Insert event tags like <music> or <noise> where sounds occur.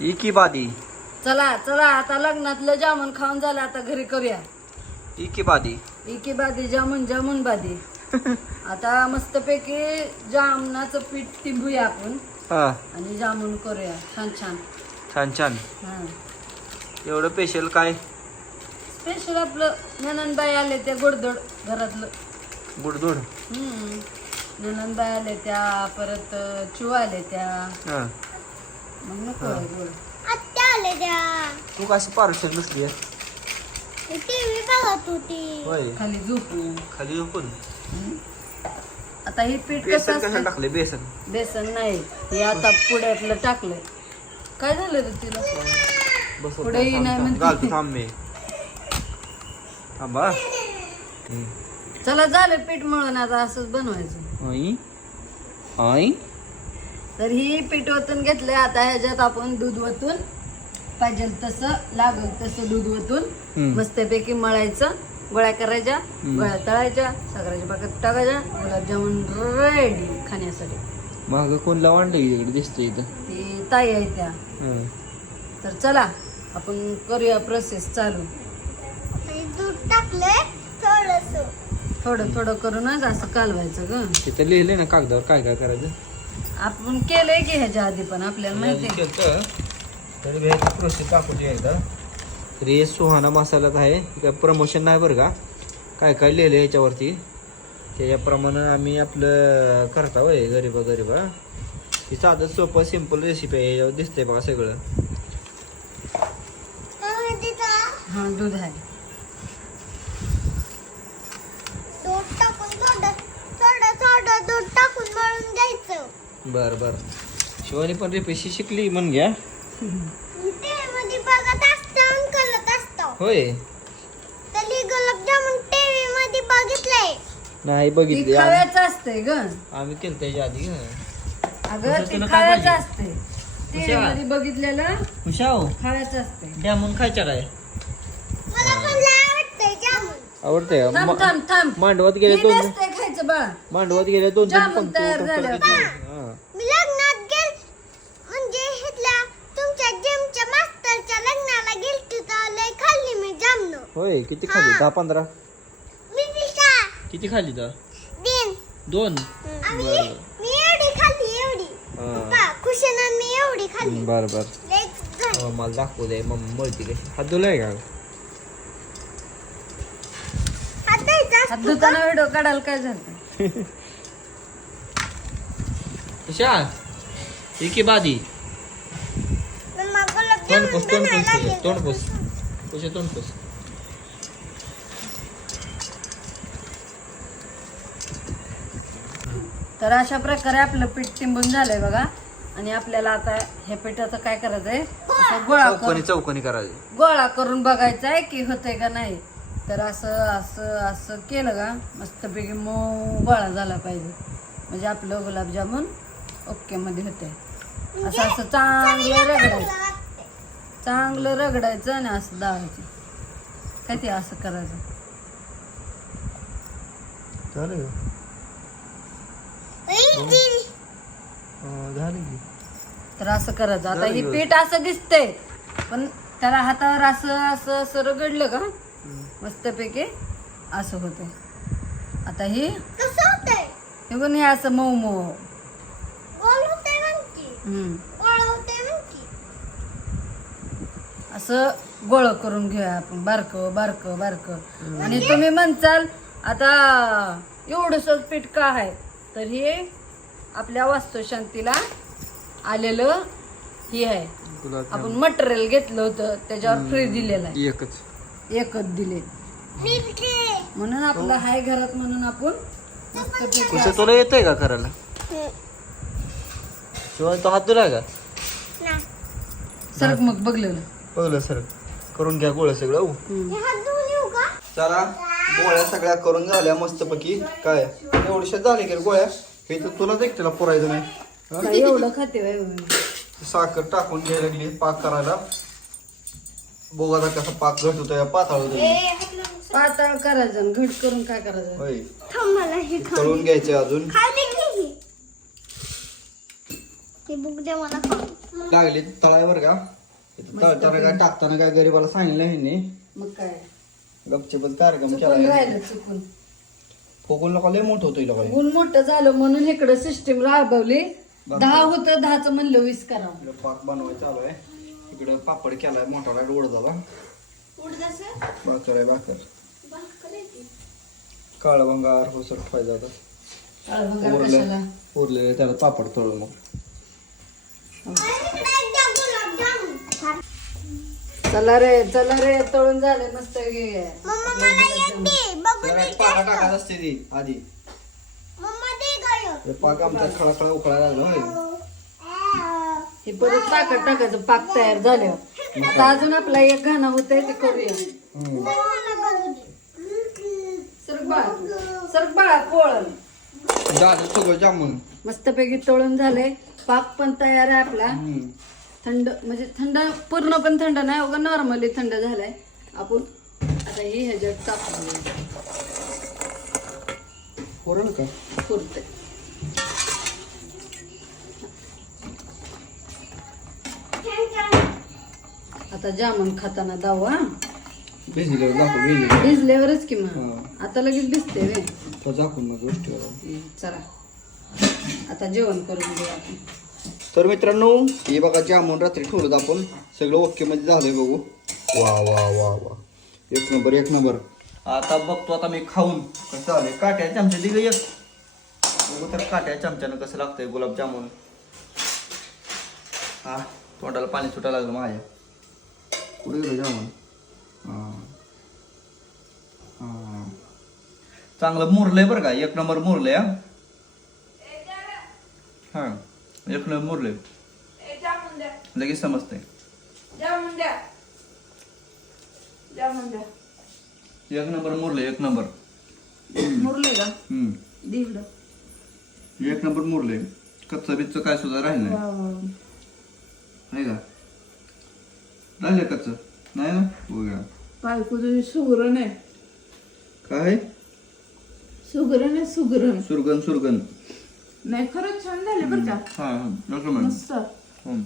इकी बादी चला चला आता लग्नातलं जामून खाऊन झालं आता घरी करूया. इकी बादी इकी बादी जामून जामून बादी <laughs> आता मस्तपैकी जामनाचं पीठ तिंबूया आपण. हा. आणि जामून करूया छान छान. छान छान. हा. एवढं स्पेशल काय? स्पेशल आपलं ननंदबाई आले त्या गोडधोड घरातलं. गुडदुड? हम्म. ननंदबाई आले त्या परत चू आले त्या. हा. मग नको आहे गोड आत्या आले त्या तू कशी पारुशल नसली टीव्ही बघत होती. होय. खाली झोपू खाली झोपून. आता हे पीठ कसं बेसन कशाला असतं टाकले बेसन. बेसन नाही. हे आता पुढ्यातलं टाकलंय. काय झालं रे तिला? बस पुढे ही नाही म्हणते. घालतो थांब मी. थांबा. चला झालं पीठ मळून आता असंच बनवायचं. आई. आई. तर ही पीठ ओतून घेतलंय. आता ह्याच्यात आपण दूध ओतून पाहिजे तसं लागल तसं दूध ओतून. मस्तपैकी मळायचं. गोळ्या करायच्या गोळ्या तळायच्या साखरेच्या पाकात टाकायच्या गुलाबजामुन रेडी खाण्यासाठी. माग कोणला वांड इकडे दिसते इथं? ती ताई आहे त्या. तर चला आपण करूया प्रोसेस चालू. दूध टाकलंय थोडस. थोडं थोडं करूनच असं कालवायचं ग. तिथं लिहिलंय ना कागदावर काय काय करायचं? आपण केलंय की ह्याच्या आधी पण आपल्याला माहिती आहे. केलं तर प्रोसेस टाकून एकदा तर हे सुहाना मसालाच आहे. काय प्रमोशन नाही बरं का? काय काय लिहिलं याच्यावरती? त्याच्याप्रमाणे आम्ही आपलं करता होय गरीबा गरीबा ही साधं सोपं सिंपल रेसिपी आहे. याच्यावर दिसतंय बघा सगळं. हा दूध आहे दूध टाकून थोडं थोडं थोडं दूध टाकून मळून घ्यायचं बरं बरं. शिवानी पण रेपेशी शिकली म्हण घ्या. टीव्ही मध्ये बघत असतं आणि करत असतं. होय. तरी गुलाबजामुन टीव्ही मध्ये बघितलंय. नाही बघितली. आम्ही- खाव्याचं असतंय ग. आम्ही केलं त्याच्या आधी हं. अगं कसं ती तुला काय खाव्याचं पाहिजे? असते टीव्ही कशा? मध्ये बघितलेलं? खाव्याचं खायच्या काय? मला पण लय आवडतंय जामुन. आवडतंय. का? थांब थांब थांब. मांडवात गेले हे दोन नसतंय खायचं बाळा मांडवात गेले दोन दोन जामून पंक्ती तयार. होय किती खाली? दहा पंधरा? मी किती खाली तर? दिन. बरं. मी एवढी खाल्ली एवढी. हां. पप्पा खुशीनं मी एवढी खाल्ली बर मला दाखवू दे मग मळती कशी. हात धुलाय का? हात द्यायचा हात धुताना व्हिडिओ काढायला काय झालं? कशा इकी बादी. तोंड पुस तोंड बनायला पुस लागले. तोंड पुस. कशा तोंड पुस. तर अशा प्रकारे आपलं पीठ टिंबून झालंय बघा. आणि आपल्याला आता ह्या पिठाचं काय करायचंय? असं गोळा चौकोनी करून चौकोनी करायची. गोळा करून बघायचा आहे की होतंय का नाही. तर असं असं असं केलं का मस्तपैकी मऊ गोळा झाला पाहिजे. म्हणजे आपलं गुलाबजामुन ओके मध्ये होते असं असं चांगलं रगडायचं. चांगलं रगडायचं आणि असं दाबायचं काय ते असं करायचं. जी. झालं की. तर असं करायचं. आता हे पीठ असं दिसतंय पण त्याला हातावर असं असं असं रगडलं का? मस्तपैकी असं होतंय. आता हे हे पण हे असं मऊ मऊ. हम्म. असं गोळ करून घेऊया आपण. बारक बारक बारक. आणि तुम्ही म्हणचाल आता एवढंच पीठ का आहे? तर हे आपल्या वास्तुशांतीला आलेलं हे आहे. आपण मटेरियल घेतलं होतं त्याच्यावर फ्री दिलेलं आहे. एकच. एकच दिले. म्हणून आपलं हाय घरात म्हणून आपण कुठं तुला येतंय का करायला? शिवानी तो हात धुलाय का. सरक मग बघलेलं. बघलं सर करून घ्या गोळ्या सगळं. हो. हे चला. गोळ्या सगळ्या करून झाल्या मस्तपैकी. काय? एवढ्याशा झाले की गोळ्या? हे तर तुलाच एकट्याला पुरायचं नाही. एवढं खाते. साखर टाकून घ्यायला लागली पाक करायला. आता कसा पाक घट होतोय पाताळ होतोय पातळ करायचं घट करून काय करायचं? हे तळून घ्यायचे अजून. लागली तळावर का? काय टाकताना काय गरीबाला सांगितलं ह्यांनी? मग काय? गपचेपच कार्यक्रम चुकून केला राहिलं चुकून. फोकून नका लय मोठं होतो लोक ऊन मोठं झालं म्हणून इकडं सिस्टीम राबवली. दहा होतं दहाचं म्हणलं वीस करावं इकडे पाक बनवायचं चालू आहे. इकडे पापड केलाय मोठा लाइट ओढ झाला भाकर. आहे भाकर काळा भंगार हो सर फायदा आता काळभंगार उरलं. कशाला? उरलेलं त्याला पापड तळून मग. चला रे चला रे तळून झाले मस्त घे मम्मा मला एक दे बघू जरा पाका टाकायला असते ती आधी. मम्मा दे गयो हे पाक आमचा खळा खळा उकळायला लागला होय. हे परत ताकद टाकायचं पाक तयार झाल्यावर आता अजून आपला एक घाणा होत ते करूया. सरक बाळा सरक बाळा पोळण. झालं सगळं जामून मस्तपैकी तळून झाले पाक पण तयार आहे आपला. थंड म्हणजे थंड पूर्ण पण थंड नाही अगं नॉर्मली थंड झालाय. आपण आता ही ह्याच्यात टाकून पुरण का? पुरते आता जामून खाताना दाव हा. भिजल्यावरच की मग. आता लगेच भिजते वे चला. आता जेवण करून घेऊ आपण. तर मित्रांनो हे बघा जामून रात्री ठेवलं आपण सगळं ओके मध्ये झालंय बघू. वा वा वा वा. एक नंबर एक नंबर. आता बघतो आता मी खाऊन कसं झालंय. काट्या चमच्या दिलं एक. बघू तर काट्या चमच्यानं कसं लागतंय गुलाबजामुन हा तोंडाला पाणी सुटायला लागलं माझ्या कुठे गेलं जामून? हा. हा. चांगलं मुरलंय बरं का. एक नंबर मुरलंय हा. एक नंबर मुरलंय लगेच समजतंय. एक नंबर मुरले एक नंबर. मुरले का? एक नंबर मुरले. कच्चं बिच्चं काय सुद्धा राहिलं नाही. का? राहिलं कच्चं. नाही ना? बघा बायको तुझी सुगरण आहे. काय? सुगरण आहे सुगरण. सुरगन सुरगन नाही खरंच छान झाले बरं का हा हा एक नंबर मस्त हम्म.